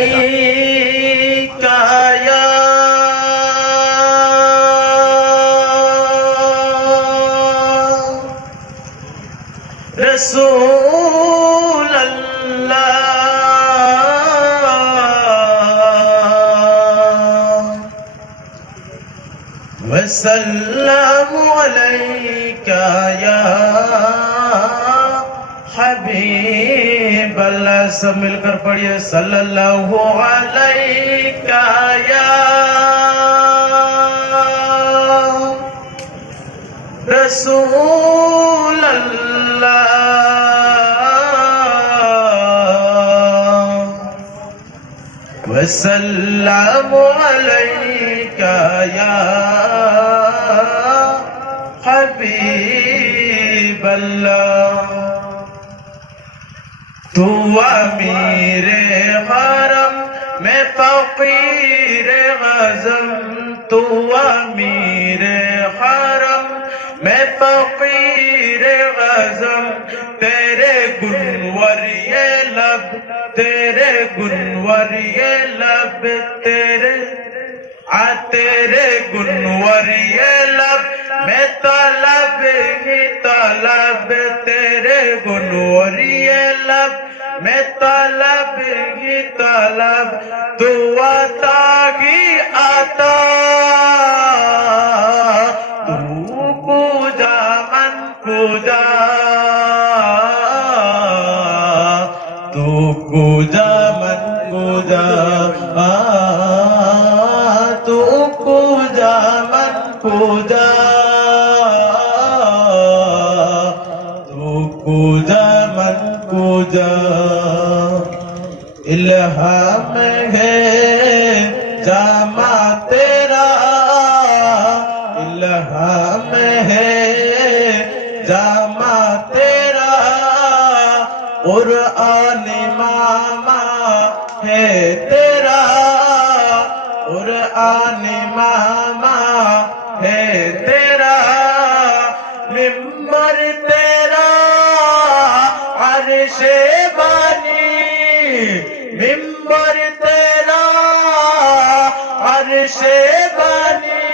अलैका या रसूल अल्लाह वसल्लमु अलैका या हबीब अल्लाह। सब मिलकर पढ़िए सल्लल्लाहु अलैका या रसूल अल्लाह वसल्लमु अलैका या हबीब अल्लाह। तू अमीरे हरम मैं फकीरे गज़म, तू अमीरे हरम मैं फकीरे गज़म। तेरे गुनवर ये लब, तेरे गुनवर ये लब, तेरे गुनवर ये लब मैं तलब ही तलब, तेरे गुनवर ये लब मैं तलब ही तलब। तू आता ही आता, तू पूजा मन पूजा, तू पूजा मन पूजा, तू पूजा मन पूजा, तू पूजा मन पूजा। इल्हाम है जामा तेरा, इल्हाम है जामा तेरा। कुरान मामा है तेरा, कुरान मामा है तेरा। मिंबर तेरा अर्शे बानी, मिंबर तेरा अर्शे बानी।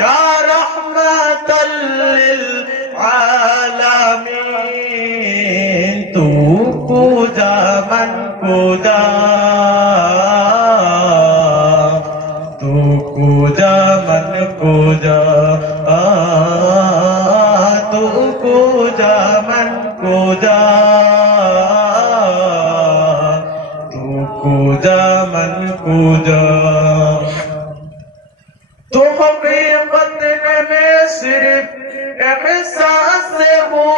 या रहमतल लिल आलमीन, तू पूजा मन पूजा, तू पूजा मन पूजा, तू पूजा मन पूजा, तू पूजा मन पूजा। तो हकीकत में सिर्फ एहसास हो,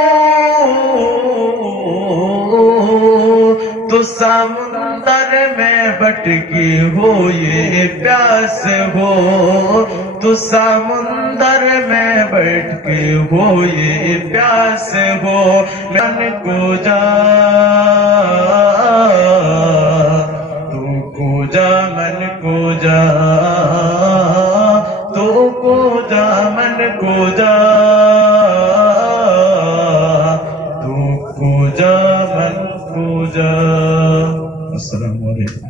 तो समुंदर में भटकी हो ये प्यास हो, तो समुंदर में भटकी हो ये प्यास हो। मन को जा तू को जा, मन को जा, तू को जा मन को जा, तू को जा मन को जा। अस्सलामु अलैकुम।